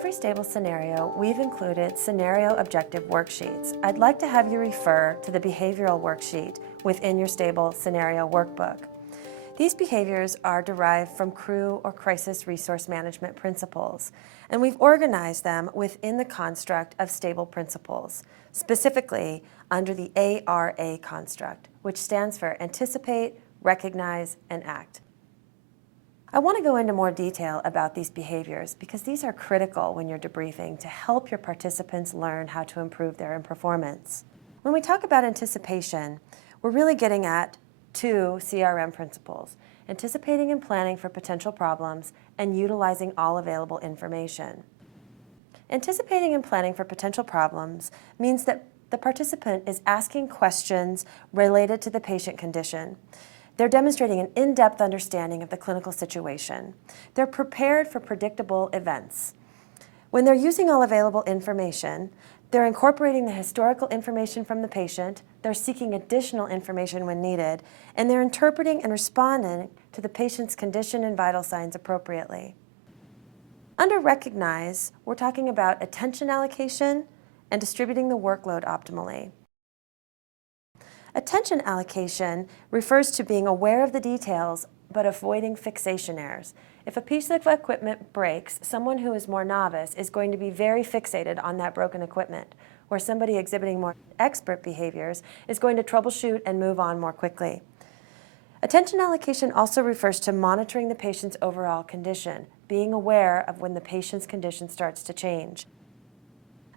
every S.T.A.B.L.E scenario, we've included scenario objective worksheets. I'd like to have you refer to the behavioral worksheet within your S.T.A.B.L.E scenario workbook. These behaviors are derived from CREW or Crisis Resource Management principles, and we've organized them within the construct of S.T.A.B.L.E principles, specifically under the ARA construct, which stands for Anticipate, Recognize, and Act. I want to go into more detail about these behaviors because these are critical when you're debriefing to help your participants learn how to improve their performance. When we talk about anticipation, we're really getting at two CRM principles: anticipating and planning for potential problems and utilizing all available information. Anticipating and planning for potential problems means that the participant is asking questions related to the patient condition. They're demonstrating an in-depth understanding of the clinical situation. They're prepared for predictable events. When they're using all available information, they're incorporating the historical information from the patient, they're seeking additional information when needed, and they're interpreting and responding to the patient's condition and vital signs appropriately. Under Recognize, we're talking about attention allocation and distributing the workload optimally. Attention allocation refers to being aware of the details but avoiding fixation errors. If a piece of equipment breaks, someone who is more novice is going to be very fixated on that broken equipment, where somebody exhibiting more expert behaviors is going to troubleshoot and move on more quickly. Attention allocation also refers to monitoring the patient's overall condition, being aware of when the patient's condition starts to change.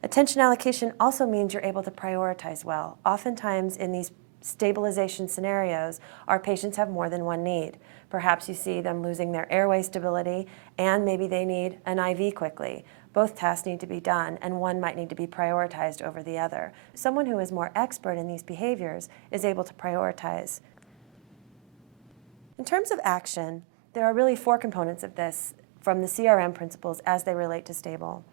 Attention allocation also means you're able to prioritize well. Oftentimes in these stabilization scenarios, our patients have more than one need. Perhaps you see them losing their airway stability and maybe they need an IV quickly. Both tasks need to be done and one might need to be prioritized over the other. Someone who is more expert in these behaviors is able to prioritize. In terms of action, there are really four components of this from the CRM principles as they relate to S.T.A.B.L.E.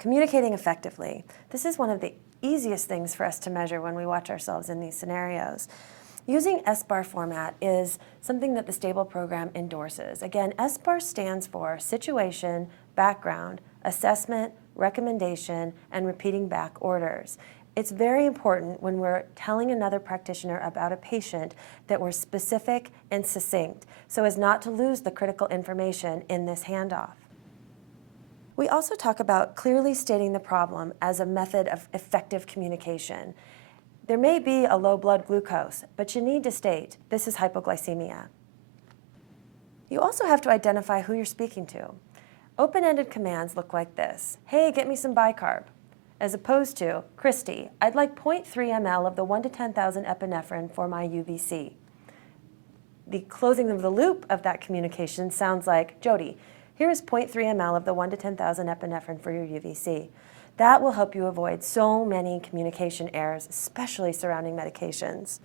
Communicating effectively. This is one of the easiest things for us to measure when we watch ourselves in these scenarios. Using SBAR format is something that the S.T.A.B.L.E program endorses. Again, SBAR stands for Situation, Background, Assessment, Recommendation, and Repeating back orders. It's very important when we're telling another practitioner about a patient that we're specific and succinct so as not to lose the critical information in this handoff. We also talk about clearly stating the problem as a method of effective communication. There may be a low blood glucose, but you need to state, this is hypoglycemia. You also have to identify who you're speaking to. Open-ended commands look like this: hey, get me some bicarb, as opposed to, Christy, I'd like 0.3 ml of the 1 to 10,000 epinephrine for my UVC. The closing of the loop of that communication sounds like, JoDee, here is 0.3 ml of the 1 to 10,000 epinephrine for your UVC. That will help you avoid so many communication errors, especially surrounding medications.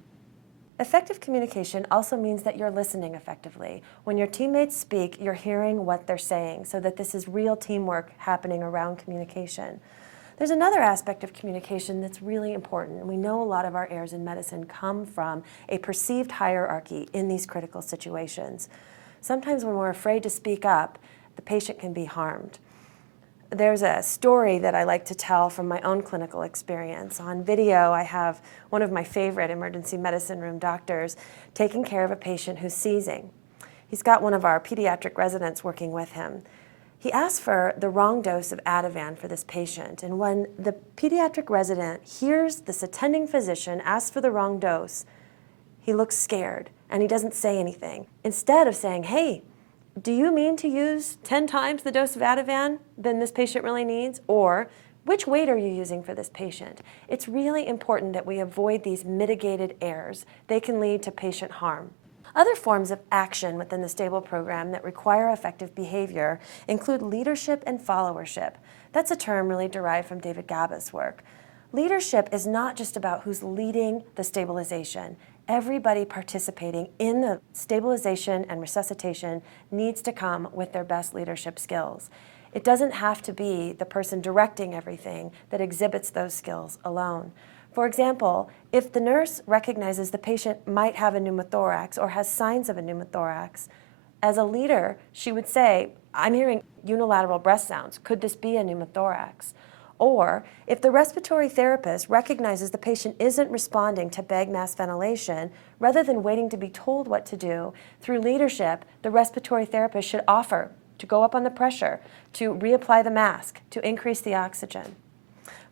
Effective communication also means that you're listening effectively. When your teammates speak, you're hearing what they're saying so that this is real teamwork happening around communication. There's another aspect of communication that's really important. We know a lot of our errors in medicine come from a perceived hierarchy in these critical situations. Sometimes when we're afraid to speak up, the patient can be harmed. There's a story that I like to tell from my own clinical experience. On video, I have one of my favorite emergency medicine room doctors taking care of a patient who's seizing. He's got one of our pediatric residents working with him. He asked for the wrong dose of Ativan for this patient, and when the pediatric resident hears this attending physician ask for the wrong dose, he looks scared and he doesn't say anything. Instead of saying, hey, do you mean to use 10 times the dose of Ativan than this patient really needs? Or, which weight are you using for this patient? It's really important that we avoid these mitigated errors. They can lead to patient harm. Other forms of action within the S.T.A.B.L.E program that require effective behavior include leadership and followership. That's a term really derived from David Gaba's work. Leadership is not just about who's leading the stabilization. Everybody participating in the stabilization and resuscitation needs to come with their best leadership skills. It doesn't have to be the person directing everything that exhibits those skills alone. For example, if the nurse recognizes the patient might have a pneumothorax or has signs of a pneumothorax, as a leader, she would say, I'm hearing unilateral breath sounds. Could this be a pneumothorax? Or if the respiratory therapist recognizes the patient isn't responding to bag mask ventilation, rather than waiting to be told what to do, through leadership, the respiratory therapist should offer to go up on the pressure, to reapply the mask, to increase the oxygen.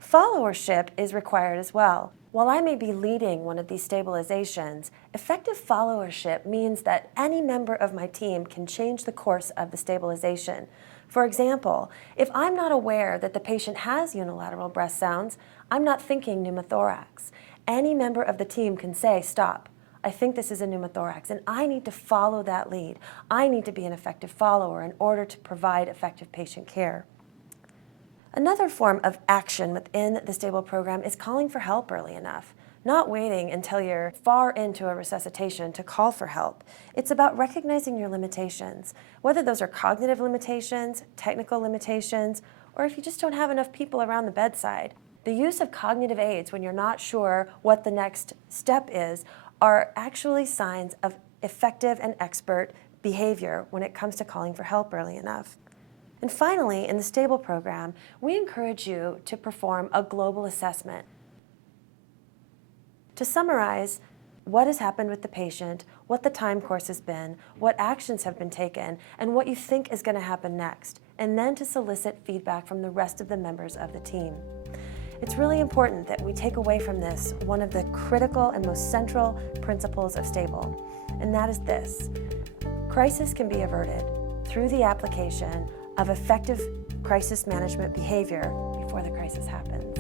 Followership is required as well. While I may be leading one of these stabilizations, effective followership means that any member of my team can change the course of the stabilization. For example, if I'm not aware that the patient has unilateral breath sounds, I'm not thinking pneumothorax. Any member of the team can say, stop, I think this is a pneumothorax, and I need to follow that lead. I need to be an effective follower in order to provide effective patient care. Another form of action within the S.T.A.B.L.E program is calling for help early enough, not waiting until you're far into a resuscitation to call for help. It's about recognizing your limitations, whether those are cognitive limitations, technical limitations, or if you just don't have enough people around the bedside. The use of cognitive aids when you're not sure what the next step is are actually signs of effective and expert behavior when it comes to calling for help early enough. And finally, in the S.T.A.B.L.E program, we encourage you to perform a global assessment. To summarize, what has happened with the patient, what the time course has been, what actions have been taken, and what you think is going to happen next, and then to solicit feedback from the rest of the members of the team. It's really important that we take away from this one of the critical and most central principles of S.T.A.B.L.E, and that is this: crisis can be averted through the application of effective crisis management behavior before the crisis happens.